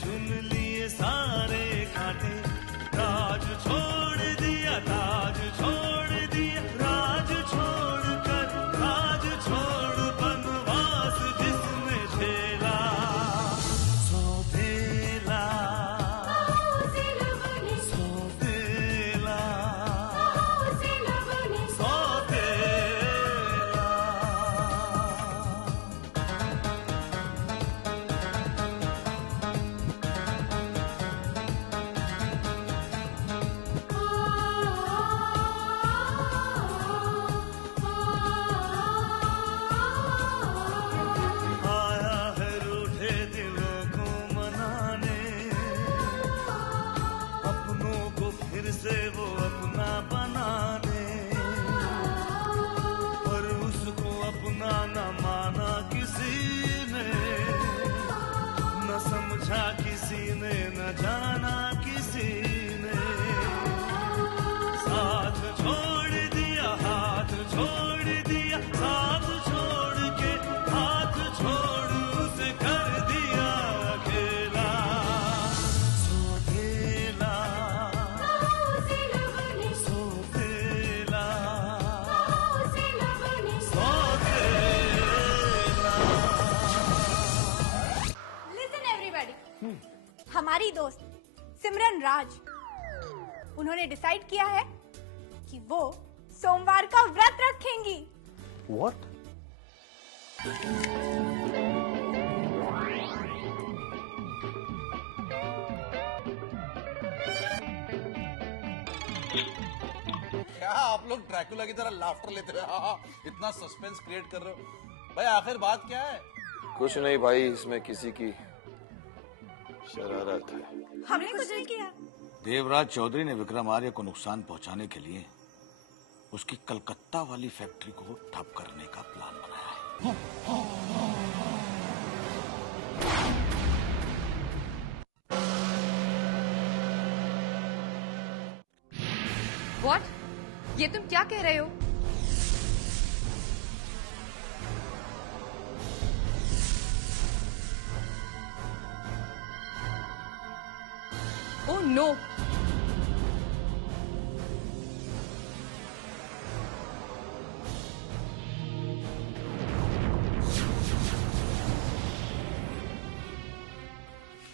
चुन लिए सारे कांटे, राज छोड़ दिया, ताज छोड़ दिया, राज छोड़ कर राज छोड़ बनवास जिसने झेला, सौतेला सौतेला से वो अपना बनाने, पर उसको अपना न माना किसी ने, न समझा किसी ने, न जाना किसी ने, साथ छोड़ दिया, हाथ छोड़ दिया, साथ छोड़ के हाथ छोड़ उसे कर दिया अकेला, सौतेला हमारी दोस्त सिमरन राज, उन्होंने डिसाइड किया है कि वो सोमवार का व्रत रखेंगी। What? क्या आप लोग ड्रैकुला की तरह लाफ्टर लेते रहे, इतना सस्पेंस क्रिएट कर रहे हो भाई? आखिर बात क्या है? कुछ नहीं भाई, इसमें किसी की शरारत है। हमने कुछ नहीं किया। देवराज चौधरी ने विक्रम आर्य को नुकसान पहुंचाने के लिए उसकी कलकत्ता वाली फैक्ट्री को ठप करने का प्लान बनाया है। What? ये तुम क्या कह रहे हो? Oh no!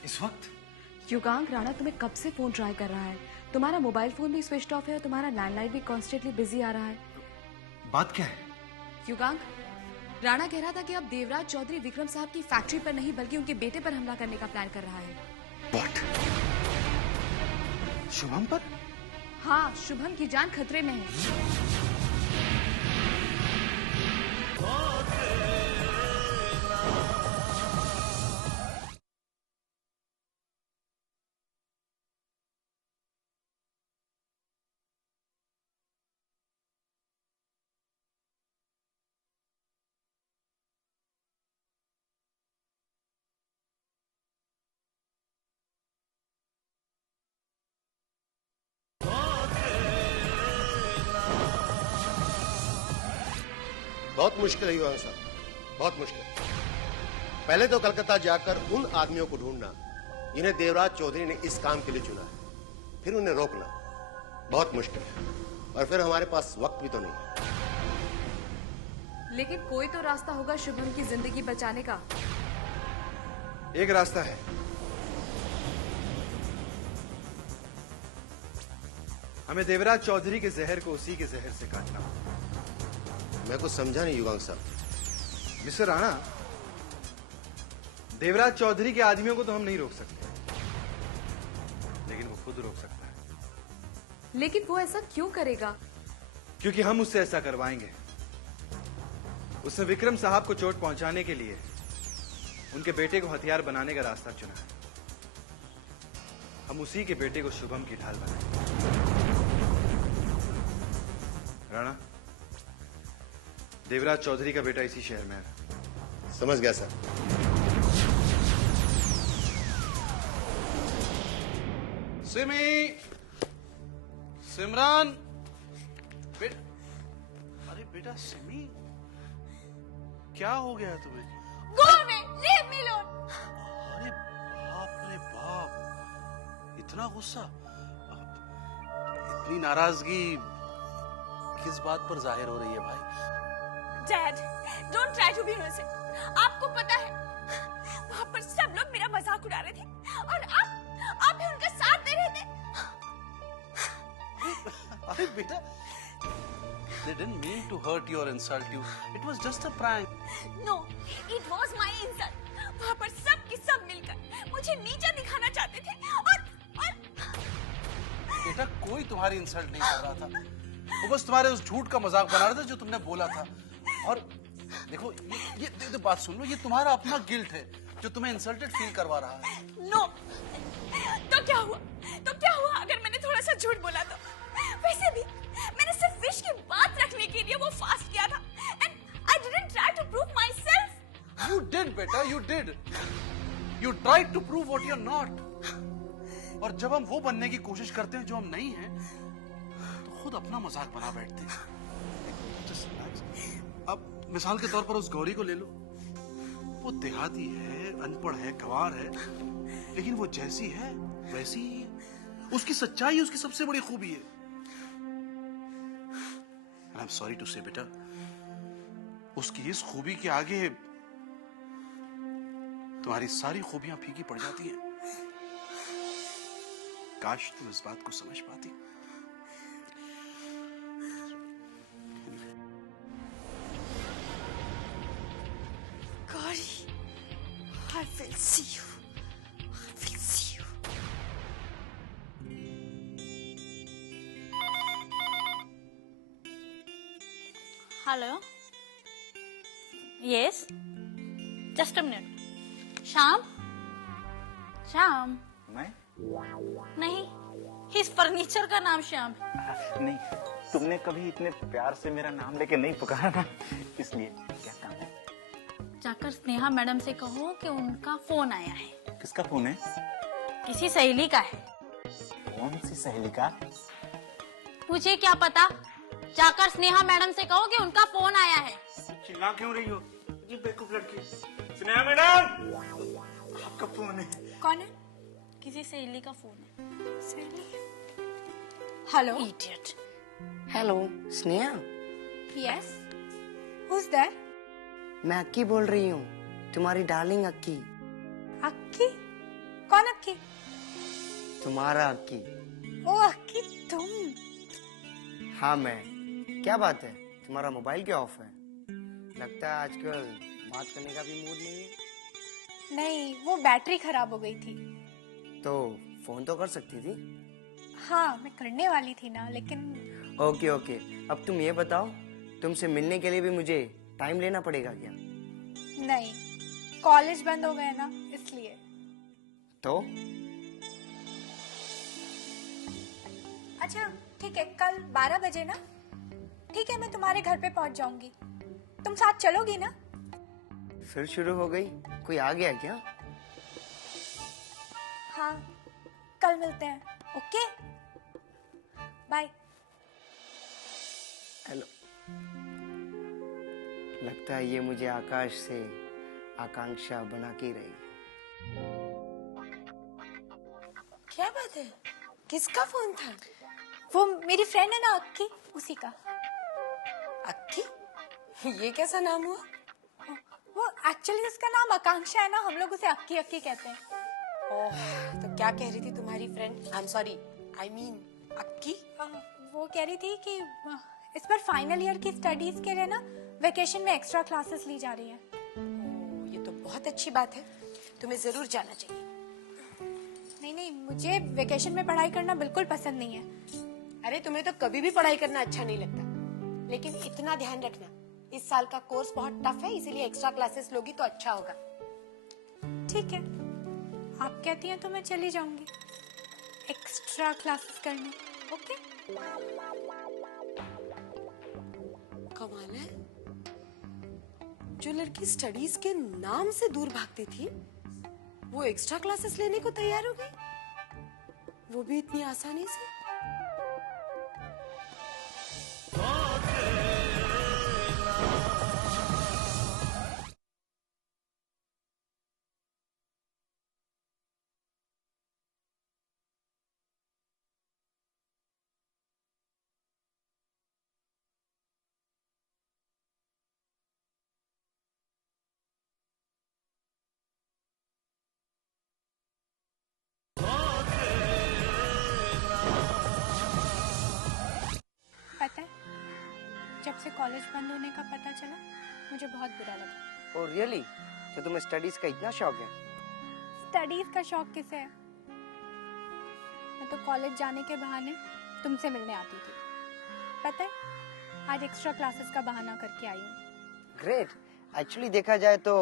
इस वक्त युगांक, राणा तुम्हें कब से फोन ट्राई कर रहा है। तुम्हारा मोबाइल फोन भी स्विच ऑफ है और तुम्हारा लैंडलाइन भी कॉन्स्टेंटली बिजी आ रहा है। बात क्या है? युगांक, राणा कह रहा था कि अब देवराज चौधरी विक्रम साहब की फैक्ट्री पर नहीं बल्कि उनके बेटे पर हमला करने का प्लान कर रहा है। What? शुभम पर? हाँ, शुभम की जान खतरे में है। बहुत मुश्किल है युवांग साहब, बहुत मुश्किल। पहले तो कलकत्ता जाकर उन आदमियों को ढूंढना जिन्हें देवराज चौधरी ने इस काम के लिए चुना है, फिर उन्हें रोकना बहुत मुश्किल है, और फिर हमारे पास वक्त भी तो नहीं है। लेकिन कोई तो रास्ता होगा शुभम की जिंदगी बचाने का। एक रास्ता है। हमें देवराज चौधरी के जहर को उसी के जहर से काटना। मैं कुछ समझा नहीं युगांक साहब। मिस्टर राणा, देवराज चौधरी के आदमियों को तो हम नहीं रोक सकते, लेकिन वो खुद रोक सकता है। लेकिन वो ऐसा क्यों करेगा? क्योंकि हम उससे ऐसा करवाएंगे। उसने विक्रम साहब को चोट पहुंचाने के लिए उनके बेटे को हथियार बनाने का रास्ता चुना है। हम उसी के बेटे को शुभम की ढाल बनाएंगे। राणा, देवराज चौधरी का बेटा इसी शहर में है। समझ गया सर। सिमी, सिमरन, अरे बेटा सिमी, क्या हो गया तुम्हें? Go away! Leave me alone! अरे बाप रे बाप, इतना गुस्सा, इतनी नाराजगी किस बात पर जाहिर हो रही है भाई? Dad, don't try to be innocent. आपको पता है वहाँ पर सब लोग मेरा मजाक उड़ा रहे थे और आप भी उनका साथ दे रहे थे। अरे बेटा, they didn't mean to hurt you or insult you. It was just a prank. No, it was my insult. वहाँ पर सब के सब मिलकर मुझे नीचा दिखाना चाहते थे और बेटा, कोई तुम्हारी इंसल्ट नहीं कर रहा था, वो बस तुम्हारे उस झूठ का मजाक बना रहा था जो तुमने बोला था। और देखो, ये बात सुन लो, ये तुम्हारा अपना गिल्ट है जो तुम्हें इंसल्टेड फील करवा रहा है। नो, तो क्या हुआ अगर मैंने थोड़ा सा झूठ बोला तो? वैसे भी मैंने सिर्फ विश की बात रखने के लिए वो फास्ट किया था and I didn't try to prove myself. You did, बेटा, you did. You tried to prove what you're not. और जब हम वो बनने की कोशिश करते हैं जो हम नहीं हैं, तो खुद अपना मजाक बना बैठते हैं। Just relax. अब मिसाल के तौर पर उस गौरी को ले लो। वो देहाती है, अनपढ़ है, गंवार है, लेकिन वो जैसी है वैसी ही है। उसकी सच्चाई उसकी सबसे बड़ी खूबी है। And I'm sorry to say, बेटा, उसकी इस खूबी के आगे तुम्हारी सारी खूबियां फीकी पड़ जाती हैं। काश तुम इस बात को समझ पाती। Gauri, I will see you. Hello. Yes. Just a minute. Shyam? मैं? नहीं, इस फर्नीचर का नाम श्याम। नहीं, तुमने कभी इतने प्यार से मेरा नाम लेके नहीं पुकारा ना, इसलिए। क्या काम है? जाकर स्नेहा मैडम से कहो कि उनका फोन आया है। किसका फोन है? किसी सहेली का है। कौन सी सहेली का? मुझे क्या पता, जाकर स्नेहा मैडम से कहो कि उनका फोन आया है। चिल्ला क्यों रही हो जी बेवकूफ लड़की? स्नेहा मैडम, आपका फोन है। कौन है? किसी सहेली का फोन है। Hello. Idiot. Hello Sneha. Yes, who's there? मैं अक्की बोल रही हूँ, तुम्हारी डार्लिंग अक्की। अक्की? कौन अक्की? तुम्हारा अक्की। ओ अक्की, तुम? हाँ मैं। क्या बात है, तुम्हारा मोबाइल क्यों ऑफ है? लगता है आजकल बात करने का भी मूड नहीं है। नहीं, वो बैटरी खराब हो गई थी। तो फोन तो कर सकती थी। हाँ, मैं करने वाली थी ना, लेकिन ओके ओके, अब तुम ये बताओ, तुमसे मिलने के लिए भी मुझे टाइम लेना पड़ेगा क्या? नहीं, कॉलेज बंद हो गए ना, इसलिए। तो अच्छा ठीक है, कल 12 बजे ना? ठीक है, मैं तुम्हारे घर पे पहुंच जाऊंगी। तुम साथ चलोगी ना? फिर शुरू हो गई, कोई आ गया क्या? हाँ, कल मिलते हैं। Okay, bye. हेलो। लगता है ये मुझे आकाश से आकांक्षा बना के रही। क्या बात है? किसका फोन था? वो मेरी फ्रेंड है ना अक्की, उसी का। अक्की? ये कैसा नाम हुआ? वो एक्चुअली उसका नाम आकांक्षा है ना, हम लोग उसे अक्की अक्की कहते हैं। ओह, तो क्या कह रही थी तुम्हारी friend? I am sorry, I mean Akki? वो कह रही थी कि इस बार फाइनल ईयर की स्टडीज के लिए ना वेकेशन में एक्स्ट्रा क्लासेस ली जा रही है। ओह, ये तो बहुत अच्छी बात है, तुम्हें जरूर जाना चाहिए। नहीं, मुझे वेकेशन में पढ़ाई करना बिल्कुल पसंद नहीं है। अरे तुम्हें तो कभी भी पढ़ाई करना अच्छा नहीं लगता, लेकिन इतना ध्यान रखना, इस साल का कोर्स बहुत टफ है, इसीलिए एक्स्ट्रा क्लासेस लोगी तो अच्छा होगा। ठीक है, आप कहती हैं तो मैं चली जाऊंगी एक्स्ट्रा क्लासेस करने। ओके? कमाल है, जो लड़की स्टडीज के नाम से दूर भागती थी, वो एक्स्ट्रा क्लासेस लेने को तैयार हो गई, वो भी इतनी आसानी से। जब से कॉलेज बंद होने का पता चला मुझे बहुत बुरा लगा। Oh really? तो तुम्हें स्टडीज का इतना शौक है? स्टडीज का शौक किसे है? मैं तो कॉलेज जाने के बहाने तुमसे मिलने आती थी। पता है, आज एक्स्ट्रा क्लासेस का बहाना करके आई हूँ। ग्रेट। एक्चुअली देखा जाए तो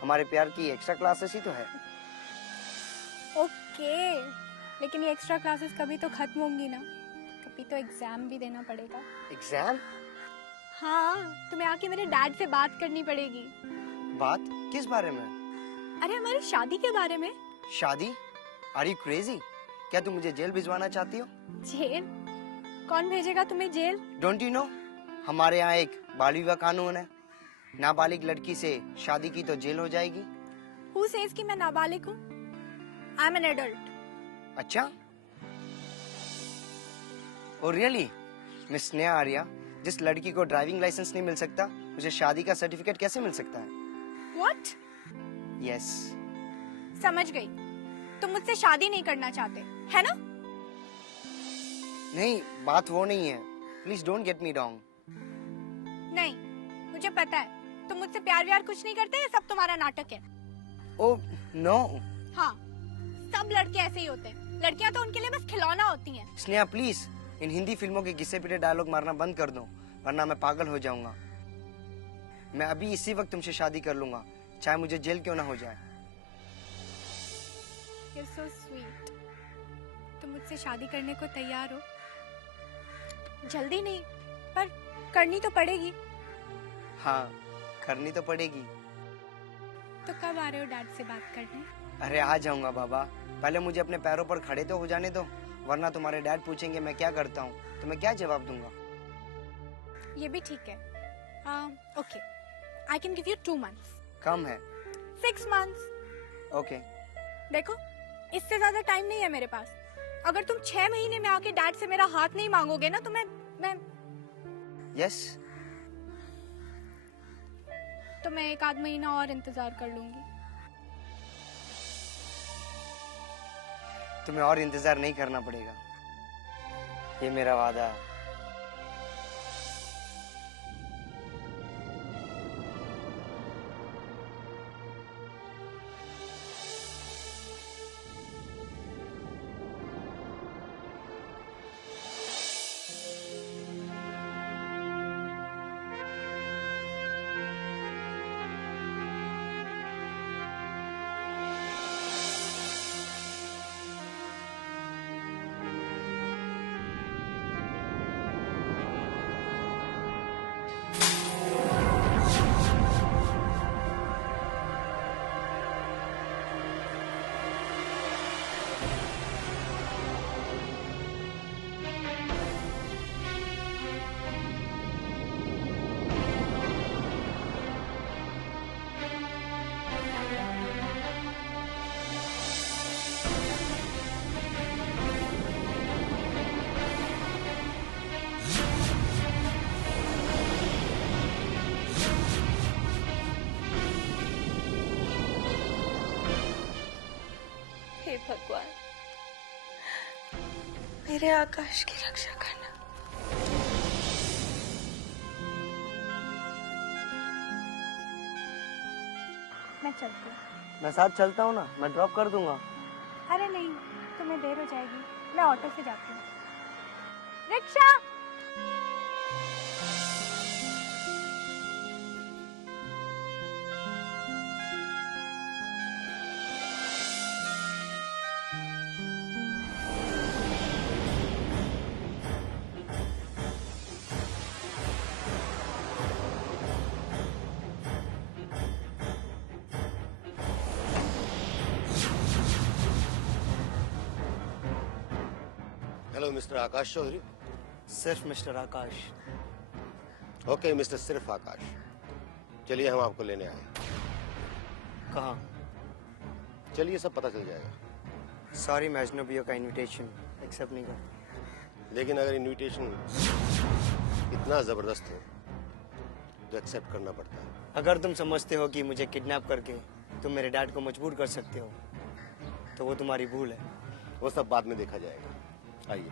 हमारे प्यार की एक्स्ट्रा क्लासेस ही तो है। ओके, लेकिन ये एक्स्ट्रा क्लासेस कभी तो खत्म होंगी ना, कभी तो एग्जाम भी देना पड़ेगा। एग्जाम? हाँ, तुम्हें आके मेरे डैड से बात करनी पड़ेगी। बात किस बारे में? अरे हमारी शादी के बारे में। शादी? Are you crazy? क्या तुम मुझे जेल भिजवाना चाहती हो? जेल? कौन भेजेगा तुम्हें जेल? डोंट यू नो, हमारे यहाँ एक बाल विवाह कानून है। नाबालिग लड़की से शादी की तो जेल हो जाएगी। Who says कि मैं नाबालिग हूँ? I'm an adult. अच्छा? और रियली? मिस स्नेहा आर्या, जिस लड़की को ड्राइविंग लाइसेंस नहीं मिल सकता, मुझे शादी का सर्टिफिकेट कैसे मिल सकता है? What? यस। समझ गई, तुम मुझसे शादी नहीं करना चाहते, है ना? नहीं, बात वो नहीं है। Please don't get me wrong. नहीं, मुझे पता है तुम मुझसे प्यार व्यार कुछ नहीं करते, ये सब तुम्हारा नाटक है। Oh no. हाँ, सब लड़के ऐसे ही होते हैं। लड़कियां तो उनके लिए बस खिलौना होती हैं। स्नेहा प्लीज इन हिंदी फिल्मों के घिसे पिटे डायलॉग मारना बंद कर दो, वरना मैं पागल हो जाऊंगा। मैं अभी इसी वक्त तुमसे शादी कर लूंगा, चाहे मुझे जेल क्यों ना हो जाए। You're so sweet. तुम मुझसे शादी करने को तैयार हो? जल्दी नहीं, पर करनी तो पड़ेगी। हाँ, करनी तो पड़ेगी। तो कब आ रहे हो डैड से बात करने? अरे आ जाऊंगा बाबा, पहले मुझे अपने पैरों पर खड़े तो हो जाने दो, वरना तुम्हारे डैड पूछेंगे मैं क्या करता हूँ, तो मैं क्या जवाब दूंगा? ये भी ठीक है। Okay, I can give you 2 months. कम है? 6 months. ओके। देखो, इससे ज्यादा टाइम नहीं है मेरे पास। अगर तुम 6 महीने में आके डैड से मेरा हाथ नहीं मांगोगे ना, तो मैं यस। तो मैं 1 आध महीना और इंतजार कर लूंगी। तुम्हें और इंतजार नहीं करना पड़ेगा, ये मेरा वादा है। हे भगवान, मेरे आकाश की रक्षा करना। मैं चलती हूँ। मैं साथ चलता हूँ ना, मैं ड्रॉप कर दूंगा। अरे नहीं, तुम्हें देर हो जाएगी, मैं ऑटो से जाती हूँ। रिक्शा! हेलो मिस्टर आकाश चौधरी। सिर्फ मिस्टर आकाश। ओके मिस्टर सिर्फ आकाश, चलिए हम आपको लेने आए। कहाँ? चलिए सब पता चल जाएगा। सॉरी, मैं अजनबियों का इनविटेशन एक्सेप्ट नहीं करता। लेकिन अगर इनविटेशन इतना जबरदस्त हो तो एक्सेप्ट करना पड़ता है। अगर तुम समझते हो कि मुझे किडनैप करके तुम मेरे डैड को मजबूर कर सकते हो, तो वो तुम्हारी भूल है। वो सब बाद में देखा जाएगा। आइए।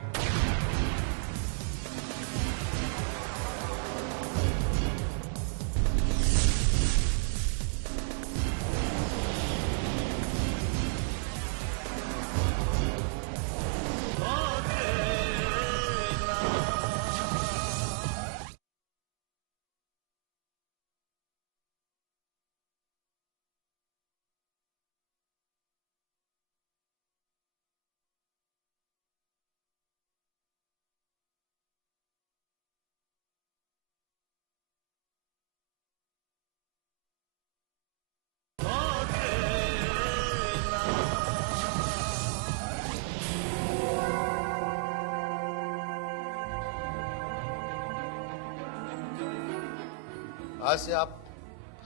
आज से आप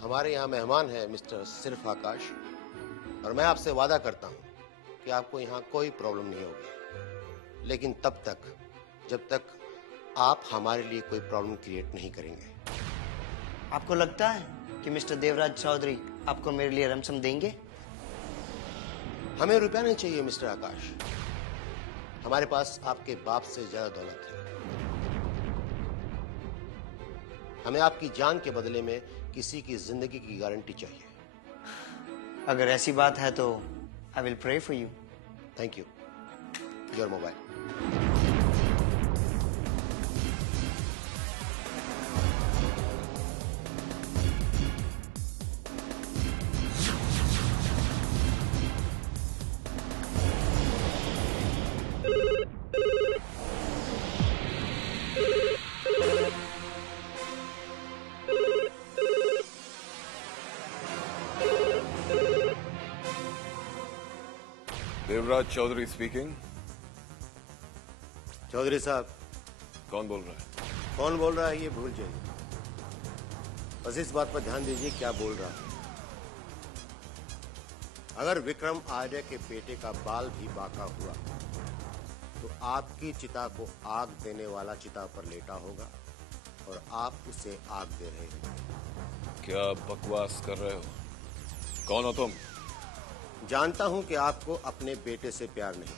हमारे यहाँ मेहमान हैं मिस्टर सिर्फ आकाश, और मैं आपसे वादा करता हूँ कि आपको यहाँ कोई प्रॉब्लम नहीं होगी, लेकिन तब तक जब तक आप हमारे लिए कोई प्रॉब्लम क्रिएट नहीं करेंगे। आपको लगता है कि मिस्टर देवराज चौधरी आपको मेरे लिए रमसम देंगे? हमें रुपया नहीं चाहिए मिस्टर आकाश, हमारे पास आपके बाप से ज्यादा दौलत है। हमें आपकी जान के बदले में किसी की जिंदगी की गारंटी चाहिए। अगर ऐसी बात है तो I will pray for you. Thank you. Your mobile. Devraj Chaudhary speaking. Chaudhary साहब। कौन बोल रहा है? कौन बोल रहा है ये भूल जाइए, बस इस बात पर ध्यान दीजिए क्या बोल रहा है। अगर विक्रम आर्य के बेटे का बाल भी बांका हुआ तो आपकी चिता को आग देने वाला चिता पर लेटा होगा और आप उसे आग दे रहे हो। क्या बकवास कर रहे हो? कौन हो तुम? जानता हूं कि आपको अपने बेटे से प्यार नहीं,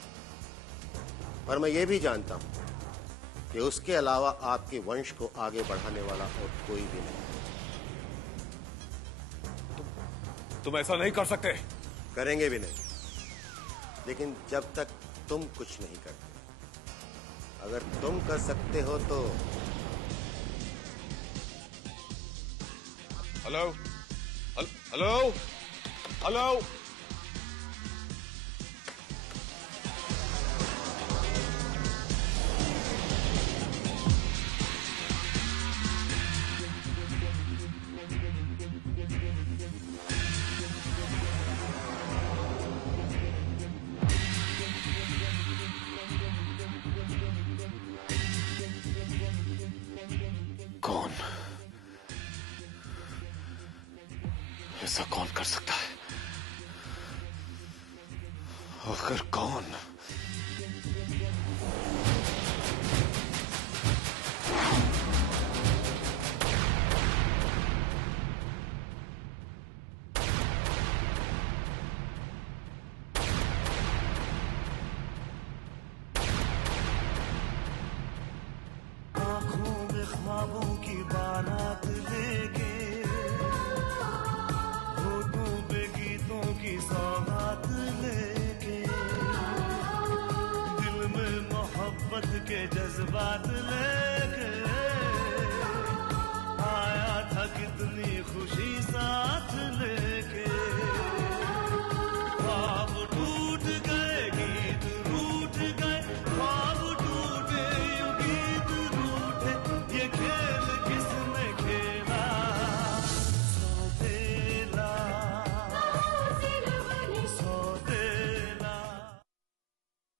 पर मैं ये भी जानता हूं कि उसके अलावा आपके वंश को आगे बढ़ाने वाला और कोई भी नहीं। तुम ऐसा नहीं कर सकते। करेंगे भी नहीं, लेकिन जब तक तुम कुछ नहीं करते। अगर तुम कर सकते हो तो। Hello hello hello. कौन? ऐसा कौन कर सकता है? आखिर कौन? ख्वाबों की बारात लेके, होठों पे गीतों की सौगात लेके, दिल में मोहब्बत के जज्बात लेके, आया था कितनी खुशी से